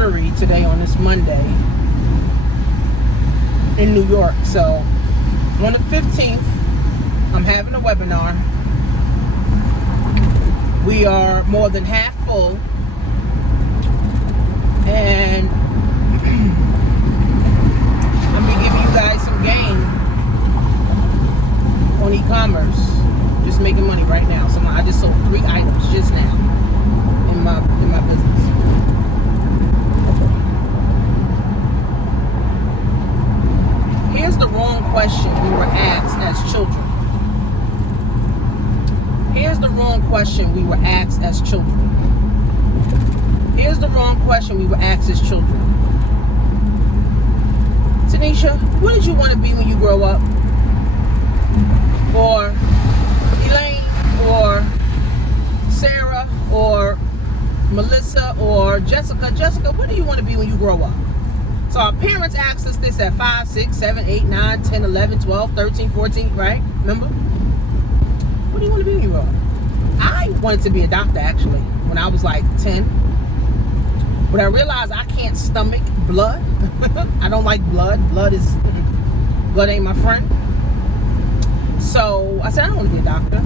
jury today on this Monday in New York. So on the 15th, I'm having a webinar. We are more than half full, and I'm gonna give you guys some game on e-commerce. Just making money right now. So I just sold 3 items just now in my business. Here's the wrong question we were asked as children. Here's the wrong question we were asked as children. Here's the wrong question we were asked as children. Tanisha, what did you want to be when you grow up? Or Elaine, or Sarah, or Melissa, or Jessica. Jessica, what do you want to be when you grow up? So our parents asked us this at 5, 6, 7, 8, 9, 10, 11, 12, 13, 14, right? Remember? What do you want to be when you grow up? I wanted to be a doctor, actually, when I was like 10. But I realized I can't stomach blood. I don't like blood. Blood ain't my friend. So I said, I don't want to be a doctor.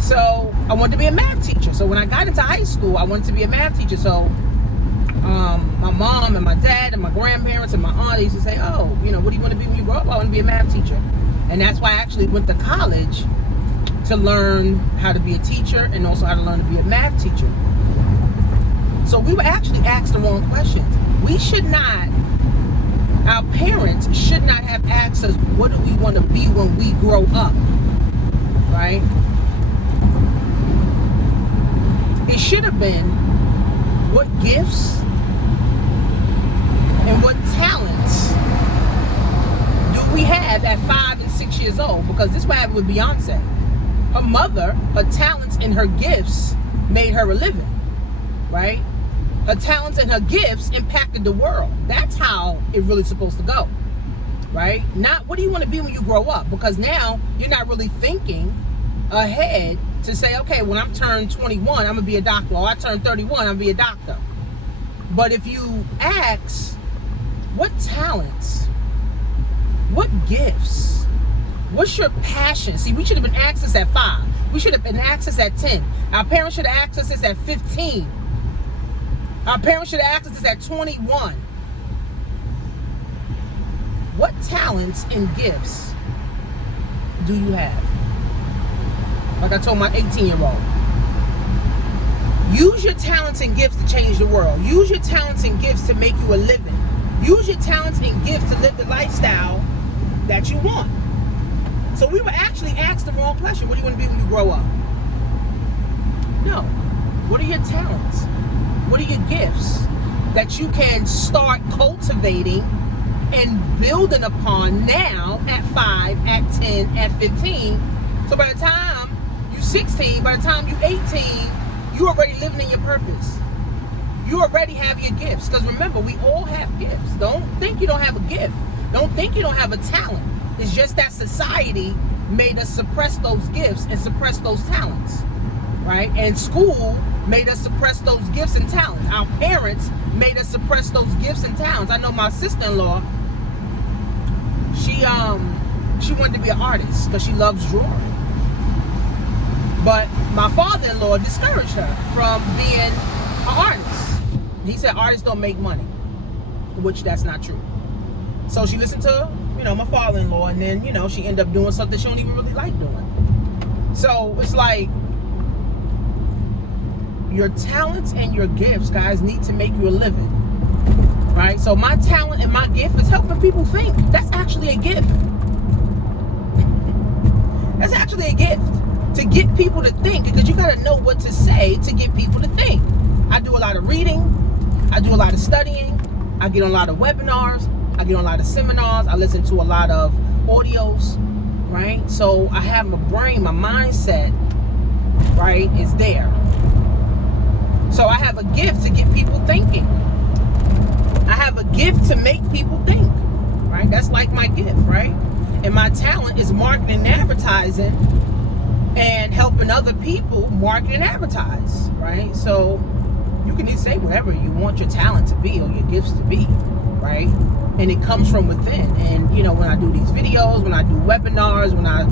So I wanted to be a math teacher. So when I got into high school, I wanted to be a math teacher. So my mom and my dad and my grandparents and my aunt used to say, oh, what do you want to be when you grow up? I want to be a math teacher. And that's why I actually went to college to learn how to be a teacher and also how to learn to be a math teacher. So we were actually asked the wrong questions. Our parents should not have asked us, what do we want to be when we grow up, right? It should have been, what gifts and what talents do we have at 5 and 6 years old? Because this is what happened with Beyonce. Her mother, her talents and her gifts made her a living, right? Her talents and her gifts impacted the world. That's how it really supposed to go, right? Not what do you want to be when you grow up? Because now you're not really thinking ahead to say, okay, when I'm turned 21, I'm gonna be a doctor. Or I turn 31, I'm gonna be a doctor. But if you ask, what talents, what gifts, what's your passion? See, we should have been asked this at 5. We should have been asked this at 10. Our parents should have asked us this at 15. Our parents should have asked us this at 21. What talents and gifts do you have? Like I told my 18-year-old. Use your talents and gifts to change the world. Use your talents and gifts to make you a living. Use your talents and gifts to live the lifestyle that you want. So we were actually asked the wrong question. What do you want to be when you grow up? No. What are your talents? What are your gifts that you can start cultivating and building upon now at 5, at 10, at 15? So by the time you're 16, by the time you're 18, you're already living in your purpose. You already have your gifts. Because remember, we all have gifts. Don't think you don't have a gift. Don't think you don't have a talent. It's just that society made us suppress those gifts and suppress those talents, right? And school made us suppress those gifts and talents. Our parents made us suppress those gifts and talents. I know my sister-in-law, she wanted to be an artist because she loves drawing. But my father-in-law discouraged her from being an artist. He said artists don't make money, which that's not true. So she listened to, my father-in-law, and then, she ended up doing something she don't even really like doing. So it's like, your talents and your gifts, guys, need to make you a living, right? So my talent and my gift is helping people think. That's actually a gift. That's actually a gift. To get people to think, because you got to know what to say to get people to think. I do a lot of reading. I do a lot of studying. I get on a lot of webinars. I get on a lot of seminars. I listen to a lot of audios, right? So I have a brain, my mindset, right, is there. So I have a gift to get people thinking. I have a gift to make people think, right? That's like my gift, right? And my talent is marketing and advertising and helping other people market and advertise, right? So You can say whatever you want your talent to be or your gifts to be, right? And it comes from within. And, you know, when I do these videos, when I do webinars, when I,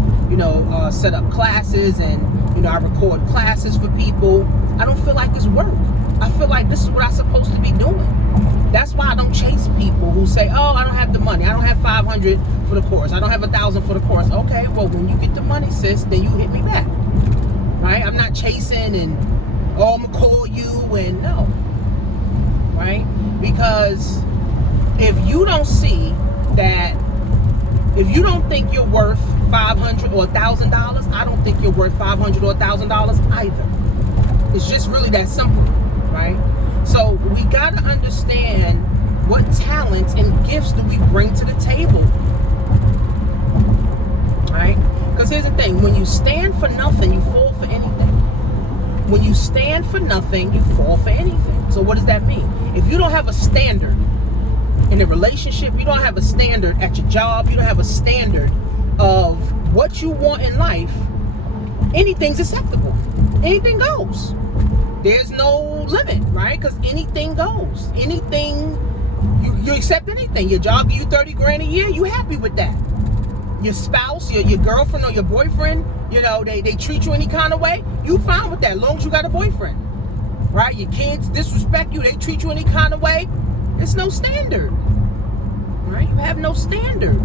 set up classes and, I record classes for people, I don't feel like it's work. I feel like this is what I'm supposed to be doing. That's why I don't chase people who say, oh, I don't have the money. I don't have 500 for the course. I don't have 1,000 for the course. Okay, well, when you get the money, sis, then you hit me back, right? I'm not chasing and, oh, I'm going to call you and no, right? Because if you don't see that, if you don't think you're worth $500 or $1,000, I don't think you're worth $500 or $1,000 either. It's just really that simple, right? So we got to understand what talents and gifts do we bring to the table, right? Because here's the thing, when you stand for nothing, you fall for anything. When you stand for nothing, you fall for anything. So what does that mean? If you don't have a standard in a relationship, you don't have a standard at your job, you don't have a standard of what you want in life, anything's acceptable. Anything goes. There's no limit, right? Because anything goes. Anything, you accept anything. Your job give you 30 grand a year, you happy with that. Your spouse, your girlfriend or your boyfriend, they treat you any kind of way, you fine with that, as long as you got a boyfriend, right? Your kids disrespect you, they treat you any kind of way, it's no standard, right? You have no standard.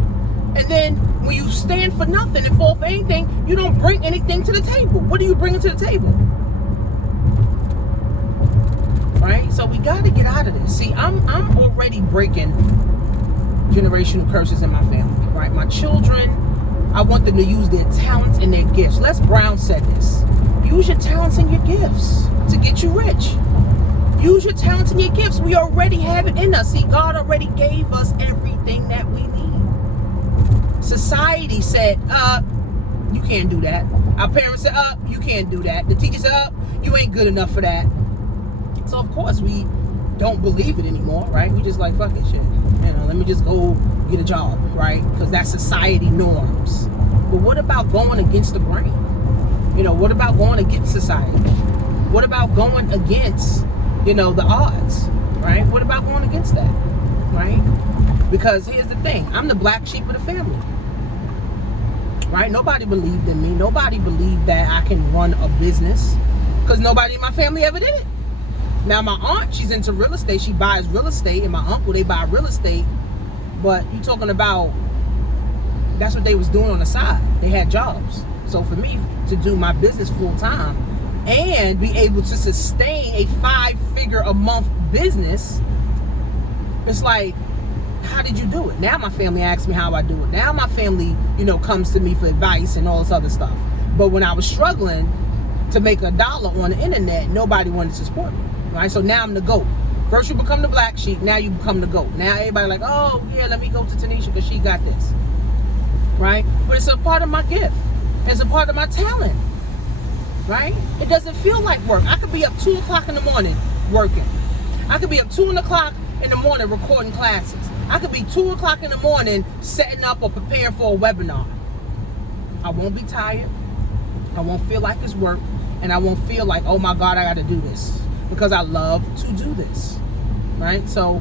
And then when you stand for nothing and fall for anything, you don't bring anything to the table. What are you bringing to the table? Right? So we got to get out of this. See, I'm already breaking generational curses in my family, right? My children, I want them to use their talents and their gifts. Les Brown said this. Use your talents and your gifts to get you rich. Use your talents and your gifts. We already have it in us. See, God already gave us everything that we need. Society said, you can't do that. Our parents said, you can't do that. The teacher said, you ain't good enough for that. So, of course, we don't believe it anymore, right? We just like, fuck it, shit. Let me just go get a job, right? Because that's society norms. But what about going against the grain? What about going against society? What about going against, the odds, right? What about going against that, right? Because here's the thing. I'm the black sheep of the family, right? Nobody believed in me. Nobody believed that I can run a business because nobody in my family ever did it. Now, my aunt, she's into real estate. She buys real estate. And my uncle, they buy real estate. But you talking about, that's what they was doing on the side. They had jobs. So for me to do my business full time and be able to sustain a 5-figure-a-month business, it's like, how did you do it? Now my family asks me how I do it. Now my family, comes to me for advice and all this other stuff. But when I was struggling to make $1 on the internet, nobody wanted to support me. Right? So now I'm the GOAT. First you become the black sheep, now you become the GOAT. Now everybody like, oh yeah, let me go to Tanisha because she got this. Right? But it's a part of my gift. It's a part of my talent. Right? It doesn't feel like work. I could be up 2 o'clock in the morning working. I could be up 2 o'clock in the morning recording classes. I could be 2 o'clock in the morning setting up or preparing for a webinar. I won't be tired. I won't feel like it's work. And I won't feel like, oh my God, I got to do this. Because I love to do this, right? So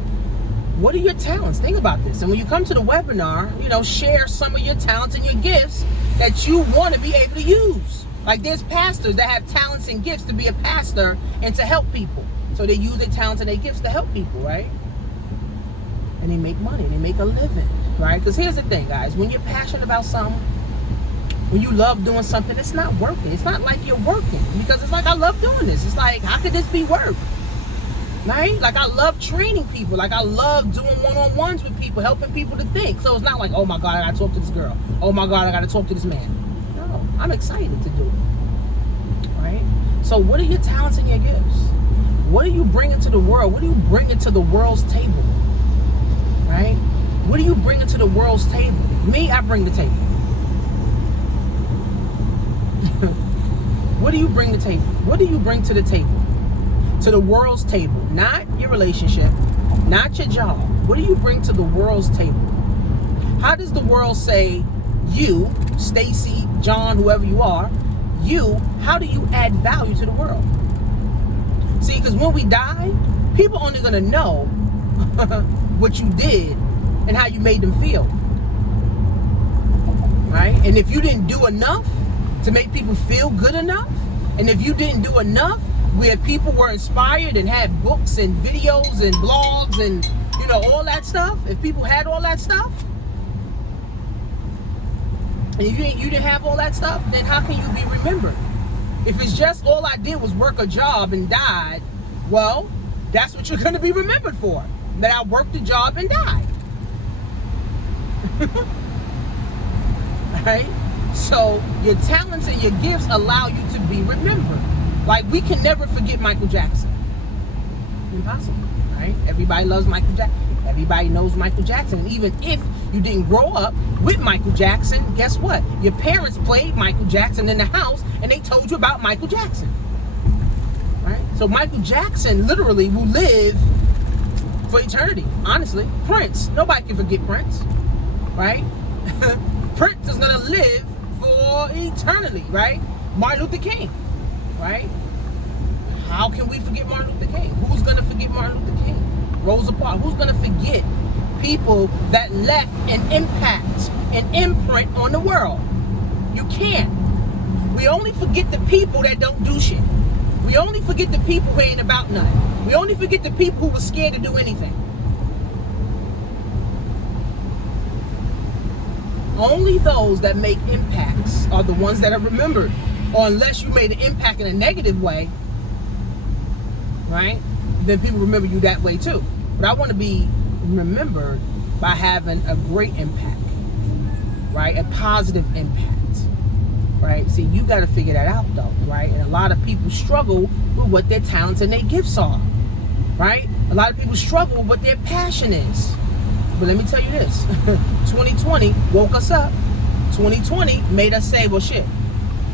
what are your talents? Think about this. And when you come to the webinar, share some of your talents and your gifts that you want to be able to use. Like there's pastors that have talents and gifts to be a pastor and to help people. So they use their talents and their gifts to help people, right? And they make money. They make a living, right? Because here's the thing, guys. When you're passionate about something, when you love doing something, it's not working. It's not like you're working because it's like, I love doing this. It's like, how could this be work? Right? Like I love training people. Like I love doing one-on-ones with people, helping people to think. So it's not like, oh my God, I gotta talk to this girl. Oh my God, I gotta talk to this man. No, I'm excited to do it. Right? So what are your talents and your gifts? What are you bringing to the world? What are you bringing to the world's table? Right? What are you bringing to the world's table? Me, I bring the table. What do you bring to the table? What do you bring to the table? To the world's table. Not your relationship. Not your job. What do you bring to the world's table? How does the world say, you, Stacy, John, whoever you are, you, how do you add value to the world? See, because when we die, people only going to know what you did and how you made them feel. Right? And if you didn't do enough to make people feel good enough, and if you didn't do enough where people were inspired and had books and videos and blogs and, you know, all that stuff, if people had all that stuff, and you didn't have all that stuff, then how can you be remembered? If it's just all I did was work a job and died, well, that's what you're going to be remembered for. That I worked a job and died. Right? So your talents and your gifts allow you to be remembered. Like, we can never forget Michael Jackson. Impossible, right? Everybody loves Michael Jackson. Everybody knows Michael Jackson. And even if you didn't grow up with Michael Jackson, guess what? Your parents played Michael Jackson in the house and they told you about Michael Jackson. Right? So Michael Jackson literally will live for eternity, honestly. Prince, nobody can forget Prince, right? Prince is gonna live for eternity, right? Martin Luther King, right? How can we forget Martin Luther King? Who's gonna forget Martin Luther King? Rosa Parks. Who's gonna forget people that left an impact, an imprint on the world? You can't. We only forget the people that don't do shit. We only forget the people who ain't about nothing. We only forget the people who were scared to do anything. Only those that make impacts are the ones that are remembered. Or unless you made an impact in a negative way, right? Then people remember you that way too. But I want to be remembered by having a great impact, right? A positive impact, right? See, you got to figure that out though, right? And a lot of people struggle with what their talents and their gifts are, right? A lot of people struggle with what their passion is. But let me tell you this, 2020 woke us up. 2020 made us say, well, shit,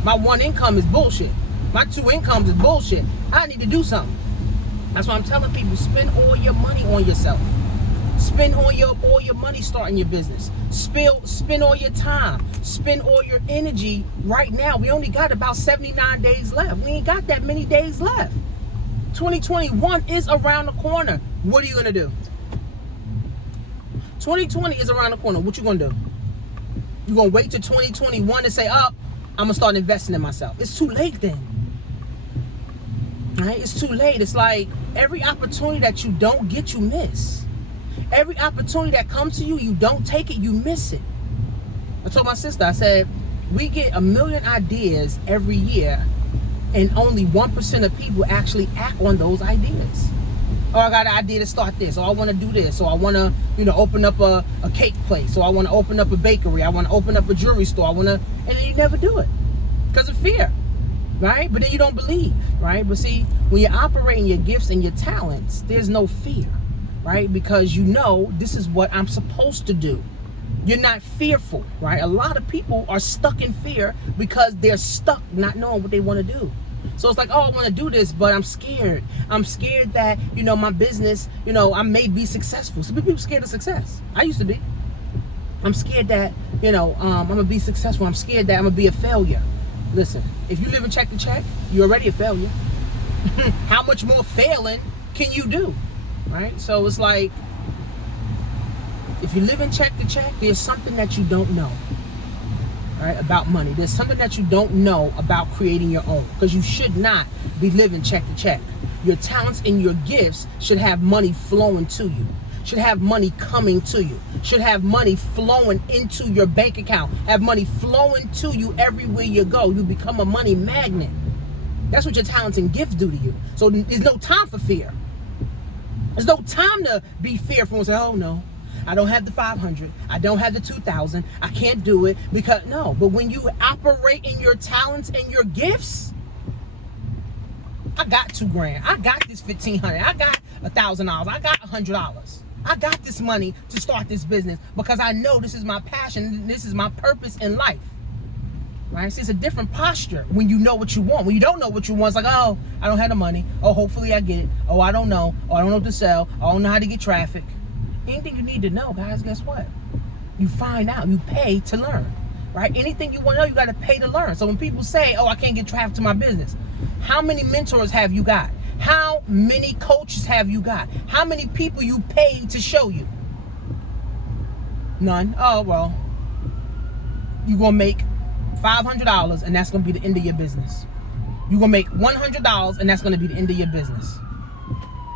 my one income is bullshit. My two incomes is bullshit. I need to do something. That's why I'm telling people, spend all your money on yourself. Spend all your money starting your business. Spend all your time. Spend all your energy right now. We only got about 79 days left. We ain't got that many days left. 2021 is around the corner. What are you going to do? 2020 is around the corner. What you going to do? You going to wait till 2021 and say, oh, I'm going to start investing in myself. It's too late then. Right? It's too late. It's like every opportunity that you don't get, you miss. Every opportunity that comes to you, you don't take it, you miss it. I told my sister, I said, we get 1 million ideas every year and only 1% of people actually act on those ideas. Oh, I got an idea to start this, or I want to do this, or I want to, open up a cake place, or I want to open up a bakery, I want to open up a jewelry store, and then you never do it because of fear, right? But then you don't believe, right? But see, when you're operating your gifts and your talents, there's no fear, right? Because you know this is what I'm supposed to do. You're not fearful, right? A lot of people are stuck in fear because they're stuck not knowing what they want to do. So it's like, oh, I want to do this, but I'm scared. I'm scared that, my business, I may be successful. Some people are scared of success. I used to be. I'm scared that, I'm going to be successful. I'm scared that I'm going to be a failure. Listen, if you live in check to check, you're already a failure. How much more failing can you do? Right? So it's like, if you live in check to check, there's something that you don't know. Right, about money. There's something that you don't know about creating your own, because you should not be living check to check. Your talents and your gifts should have money flowing to you, should have money coming to you, should have money flowing into your bank account, have money flowing to you everywhere you go. You become a money magnet. That's what your talents and gifts do to you. So there's no time for fear. There's no time to be fearful and say, oh no, I don't have the 500. I don't have the 2,000. I can't do it because no. But when you operate in your talents and your gifts, I got $2,000. I got this $1,500. I got $1,000. I got $100. I got this money to start this business because I know this is my passion. This is my purpose in life. Right? So it's a different posture when you know what you want. When you don't know what you want, it's like, oh, I don't have the money. Oh, hopefully I get it. Oh, I don't know. Oh, I don't know what to sell. I don't know how to get traffic. Anything you need to know, guys, guess what? You find out. You pay to learn, right? Anything you want to know, you got to pay to learn. So when people say, oh, I can't get traffic to my business, how many mentors have you got? How many coaches have you got? How many people you paid to show you? None. Oh, well, you're going to make $500 and that's going to be the end of your business. You're going to make $100 and that's going to be the end of your business.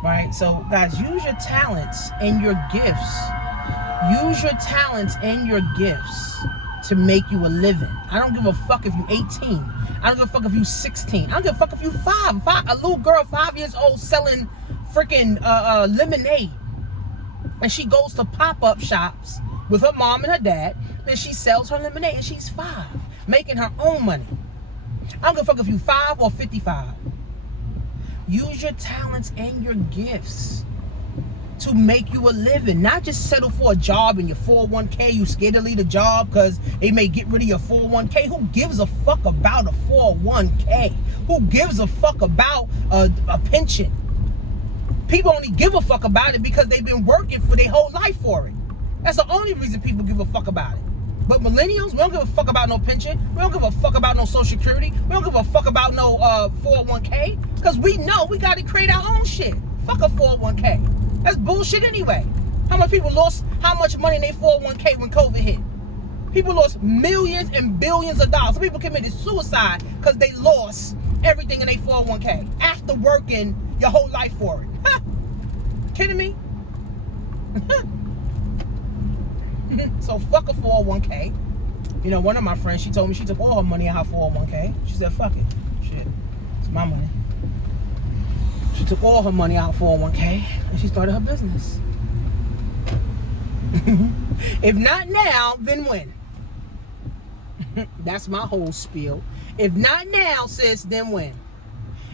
Right? So, guys, use your talents and your gifts. Use your talents and your gifts to make you a living. I don't give a fuck if you're 18. I don't give a fuck if you're 16. I don't give a fuck if you're 5. A little girl 5 years old selling freaking lemonade. And she goes to pop-up shops with her mom and her dad. And she sells her lemonade and she's 5. Making her own money. I don't give a fuck if you're 5 or 55. Use your talents and your gifts to make you a living. Not just settle for a job in your 401k. You scared to leave the job because they may get rid of your 401k. Who gives a fuck about a 401k? Who gives a fuck about a pension? People only give a fuck about it because they've been working for their whole life for it. That's the only reason people give a fuck about it. But millennials, we don't give a fuck about no pension. We don't give a fuck about no social security. We don't give a fuck about no 401k. Because we know we got to create our own shit. Fuck a 401k. That's bullshit anyway. How much people lost how much money in their 401k when COVID hit? People lost millions and billions of dollars. Some people committed suicide because they lost everything in their 401k after working your whole life for it. Huh? Kidding me? So fuck a 401k. You know, one of my friends, she told me she took all her money out her 401k. She said, fuck it. Shit. It's my money. She took all her money out of 401k and she started her business. If not now, then when? That's my whole spiel. If not now, sis, then when?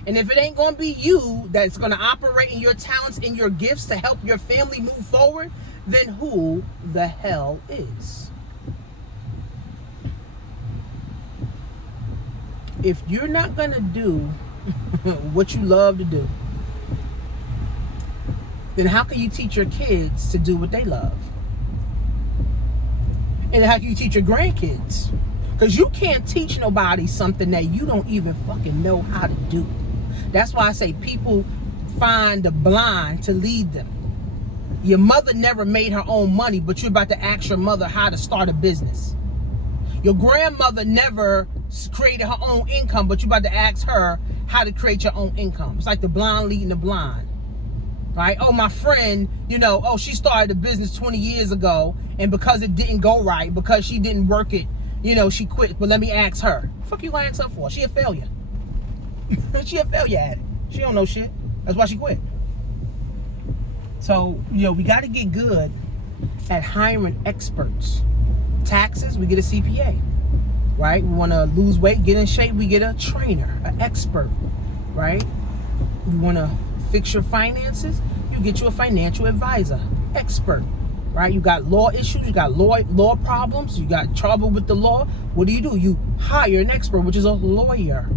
And if it ain't going to be you that's going to operate in your talents and your gifts to help your family move forward, then who the hell is? If you're not going to do what you love to do, then how can you teach your kids to do what they love? And how can you teach your grandkids? Because you can't teach nobody something that you don't even fucking know how to do. That's why I say people find the blind to lead them. Your mother never made her own money, but you're about to ask your mother how to start a business. Your grandmother never created her own income, but you're about to ask her how to create your own income. It's like the blind leading the blind. Right? Oh, my friend, she started a business 20 years ago, and because it didn't go right, because she didn't work it, she quit. But let me ask her. What the fuck you gonna ask her for? She a failure. She a failure at it. She don't know shit. That's why she quit. So, we got to get good at hiring experts. Taxes, we get a CPA. Right? We want to lose weight, get in shape, we get a trainer, an expert. Right? We want to fix your finances, you get you a financial advisor, expert. Right? You got law issues, you got law problems, you got trouble with the law. What do? You hire an expert, which is a lawyer.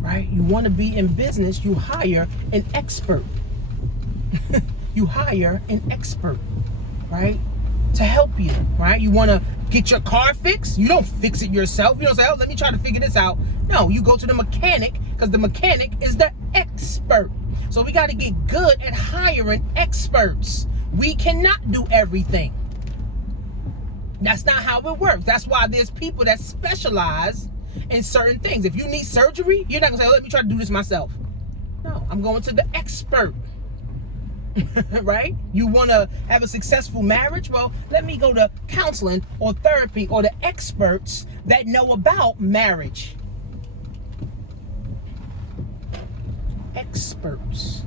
Right? You want to be in business, you hire an expert. You hire an expert, right? To help you, right? You want to get your car fixed? You don't fix it yourself. You don't say, oh, let me try to figure this out. No, you go to the mechanic because the mechanic is the expert. So we got to get good at hiring experts. We cannot do everything. That's not how it works. That's why there's people that specialize in certain things. If you need surgery, you're not going to say, oh, let me try to do this myself. No, I'm going to the expert. Right? You want to have a successful marriage? Well, let me go to counseling or therapy or the experts that know about marriage. Experts.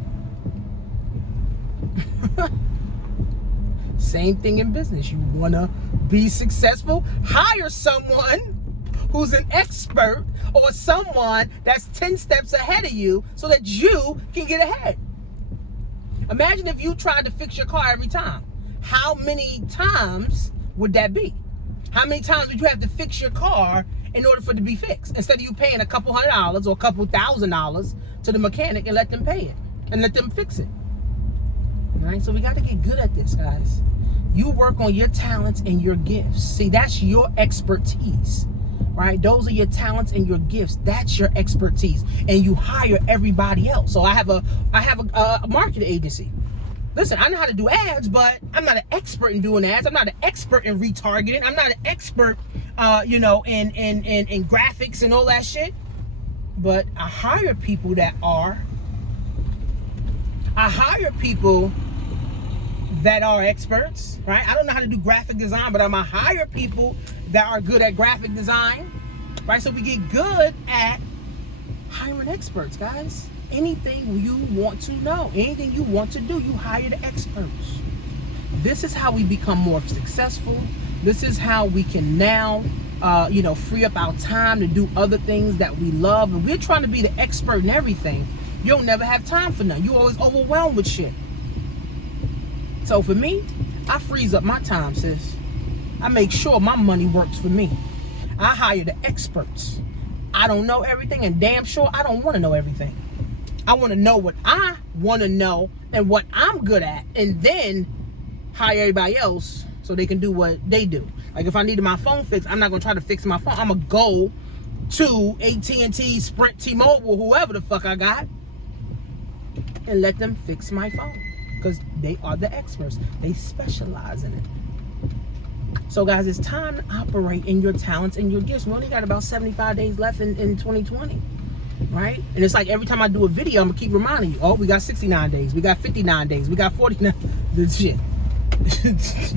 Same thing in business. You want to be successful? Hire someone who's an expert or someone that's 10 steps ahead of you so that you can get ahead. Imagine if you tried to fix your car every time. How many times would that be? How many times would you have to fix your car in order for it to be fixed? Instead of you paying a couple $100 or a couple $1,000 to the mechanic and let them pay it and let them fix it. All right, so we got to get good at this, guys. You work on your talents and your gifts. See, that's your expertise. right? Those are your talents and your gifts. That's your expertise, and you hire everybody else. So I have a marketing agency. Listen, I know how to do ads, but I'm not an expert in doing ads. I'm not an expert in retargeting. I'm not an expert, in graphics and all that shit. But I hire people that are. I hire people that are experts, right? I don't know how to do graphic design, but I'm gonna hire people that are good at graphic design, right? So we get good at hiring experts, guys. Anything you want to know, anything you want to do, you hire the experts. This is how we become more successful. This is how we can now, free up our time to do other things that we love. And we're trying to be the expert in everything. You'll never have time for nothing. You're always overwhelmed with shit. So for me, I freeze up my time, sis. I make sure my money works for me. I hire the experts. I don't know everything, and damn sure I don't want to know everything. I want to know what I want to know and what I'm good at, and then hire everybody else so they can do what they do. Like if I needed my phone fixed, I'm not going to try to fix my phone. I'm going to go to AT&T, Sprint, T-Mobile, whoever the fuck I got, and let them fix my phone. Because they are the experts. They specialize in it. So guys, it's time to operate in your talents and your gifts. We only got about 75 days left in 2020. Right? And it's like every time I do a video, I'm gonna keep reminding you, we got 69 days, we got 59 days, we got 49. This shit.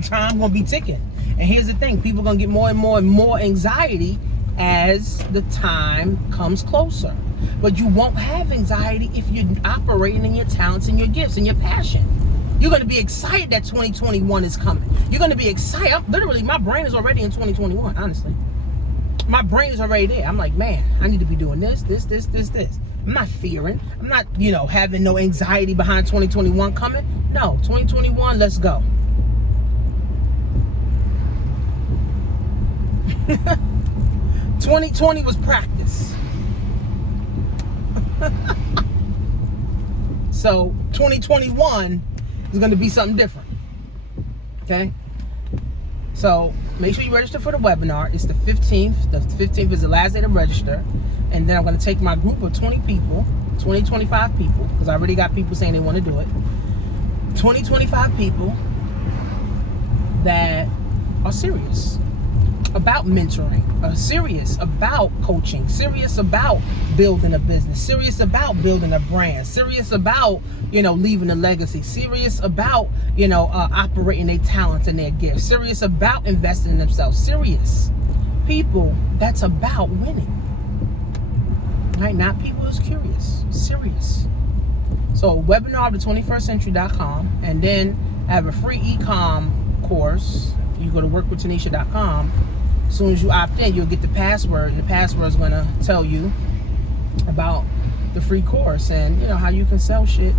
Time gonna be ticking. And here's the thing, people gonna get more and more anxiety as the time comes closer. But you won't have anxiety if you're operating in your talents and your gifts and your passion. You're gonna be excited that 2021 is coming. You're gonna be excited. Literally, my brain is already in 2021, honestly. My brain is already there. I'm like, man, I need to be doing this. I'm not fearing. I'm not, having no anxiety behind 2021 coming. No, 2021, let's go. 2020 was practice. So 2021 is going to be something different. Okay? So make sure you register for the webinar. It's the 15th. The 15th is the last day to register. And then I'm going to take my group of 20 people, 25 people, because I already got people saying they want to do it. 25 people that are serious about mentoring, are serious about coaching, serious about building a business, serious about building a brand, serious about, leaving a legacy, serious about, operating their talents and their gifts, serious about investing in themselves, serious people that's about winning, right? Not people who's curious, serious. So webinar of the 21stcentury.com, and then I have a free e-com course. You go to workwithtanisha.com. As soon as you opt in, you'll get the password, and the password is going to tell you about the free course and how you can sell shit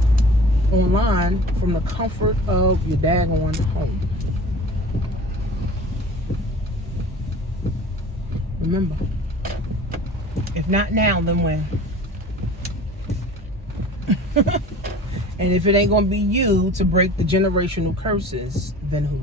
online from the comfort of your daggone home. Remember, if not now, then when? And if it ain't going to be you to break the generational curses, then who?